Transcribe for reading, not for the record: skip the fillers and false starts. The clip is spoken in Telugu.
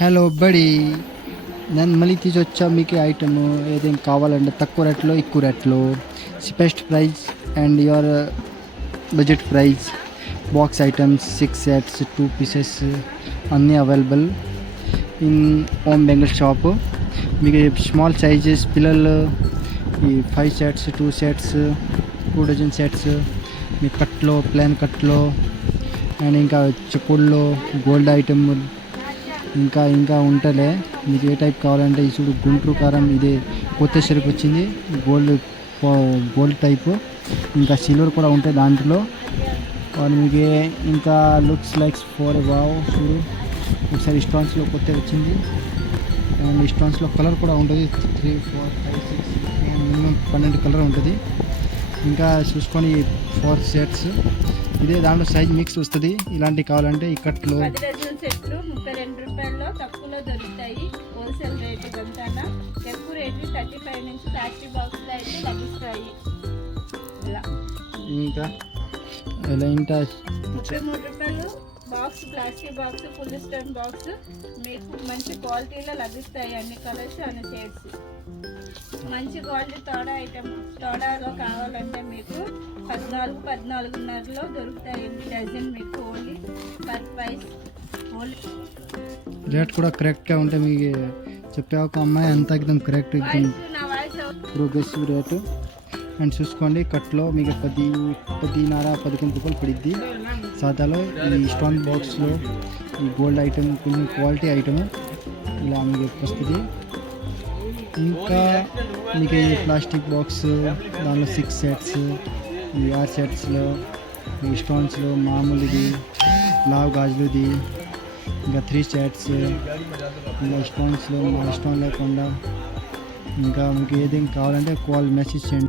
హలో బడీ, నేను మళ్ళీ తీసుకొచ్చా మీకు ఐటమ్ ఏదేం కావాలంటే తక్కువ రేట్లో ఎక్కువ రేట్లో best price and your budget price box items 6 sets 2 pieces అన్నీ available in Om Bengal shop. మీకు స్మాల్ సైజెస్ పిల్లలు ఈ 5 సెట్స్ 2 సెట్స్ 2 డజన్ సెట్స్ మీ కట్లో ప్లాన్ కట్లో అండ్ ఇంకా చెప్పుల్లో గోల్డ్ ఐటమ్ ఇంకా ఇంకా ఉంటలే. మీకు ఏ టైప్ కావాలంటే ఈ చూడు గుంటూరు కారం ఇదే కొత్త షెల్ఫ్ వచ్చింది గోల్డ్ టైపు, ఇంకా సిల్వర్ కూడా ఉంటాయి దాంట్లో. వాళ్ళు మీకు ఇంకా లుక్స్ లైక్స్ ఫోర్ వావ్ చూడు ఒకసారి స్టోన్స్లో కొత్త వచ్చింది అండ్ స్టోన్స్లో కలర్ కూడా ఉంటుంది 3 4 5 6 మినిమం 12 కలర్ ఉంటుంది. ఇంకా చూసుకొని 4 సెట్స్ ఇదే దాంట్లో సైజ్ మిక్స్ వస్తుంది. ఇలాంటివి కావాలంటే ఇక్కట్లో 10 డజన్ సెట్లు 32 రూపాయల్లో తక్కువలో దొరుకుతాయి. హోల్సేల్ రేట్ ఇదంతా ఎక్కువ రేటు 35 నుంచి 30 బాక్స్లో అయితే లభిస్తాయి. ఇంకా ఇలా ఇంకా 33 రూపాయలు box, plastic box, full stone box మీకు మంచి క్వాలిటీలో లభిస్తాయి. అన్ని కలర్స్ అన్ని షేడ్స్ మంచి క్వాలిటీ తోడా ఐటమ్ తోడాలో కావాలంటే మీకు 14-14.5లో దొరుకుతాయండి డజన్. మీకు only per price only rate కూడా కరెక్ట్గా ఉంటే మీకు చెప్పే ఒక అమ్మాయి అంతా ఎక్దం కరెక్ట్ నా వాయిస్ ప్రోగ్రెసివ్ రేటు. అండ్ చూసుకోండి కట్లో మీకు 10.5-11 రూపాయలు పడిద్ది సాదాలో. ఈ స్టోన్ బాక్స్లో ఈ గోల్డ్ ఐటమ్ కొంచెం క్వాలిటీ ఐటమ్ ఇలా మీకు వస్తుంది. ఇంకా మీకు ఈ ప్లాస్టిక్ బాక్స్ దానిలో 6 సెట్స్ ఈ 6 సెట్స్లో ఈ స్టోన్స్లో మామూలుది లావ్ గాజులుది ఇంకా 3 సెట్స్ ఇంకా స్టోన్స్లో స్టోన్ లేకుండా ఇంకా మీకు ఏదైనా కావాలంటే కాల్ మెసేజ్ చేయండి.